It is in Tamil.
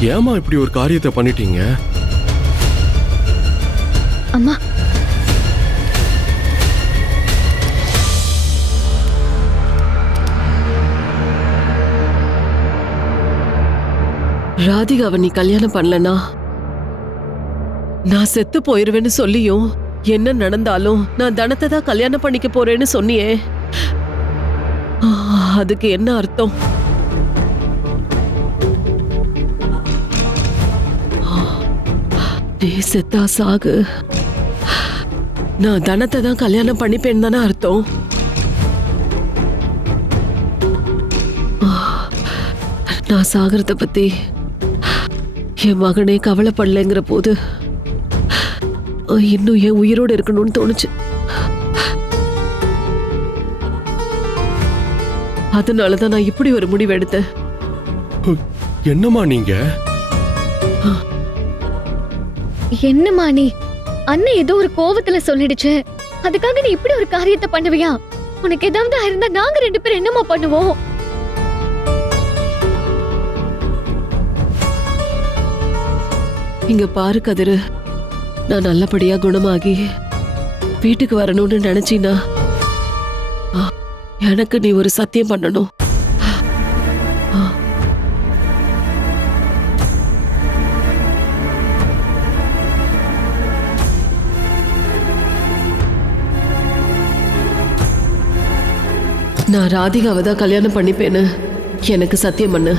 ஏமா இப்படி ஒரு காரியத்தை பண்ணிட்டீங்க? அம்மா. ராதிகாவை நீ கல்யாணம் பண்ணலனா? நான் செத்து போயிருவேன்னு சொல்லியும் என்ன நடந்தாலும் நான் தனத்தை தான் கல்யாணம் பண்ணிக்க போறேன்னு சொன்னியே. அதுக்கு என்ன அர்த்தம்? அப்படியே செத்தா சாகு. நான் தனத்தை தான் கல்யாணம் பண்ணிப்பேன்னு தானே அர்த்தம்? நான் சாகிறத பத்தி என் மகனே கவலைப்படலைங்கிற போது இன்னும் என் உயிரோடு இருக்கணும்னு தோணுச்சு. அதனால தான் நான் இப்படி ஒரு முடிவு எடுத்தேன். என்னம்மா நீங்கள் என்னம்மா நீ? அண்ணன் ஏதோ ஒரு கோவத்துல சொல்லிடுச்சு. அதுக்காக நீ இப்படி ஒரு காரியத்தை பண்ணுவியா? உனக்கு ஏதாவது இருந்தா நாங்க ரெண்டு பேரும் என்னமா பண்ணுவோம்? இங்க பாரு கதிரு. நான் நல்லபடியா குணமாகி வீட்டுக்கு வரணும்னு நினைச்சீனா எனக்கு நீ ஒரு சத்தியம் பண்ணணும். நான் ராதிகாவை தான் கல்யாணம் பண்ணிப்பேன்னு எனக்கு சத்தியம் பண்ணு.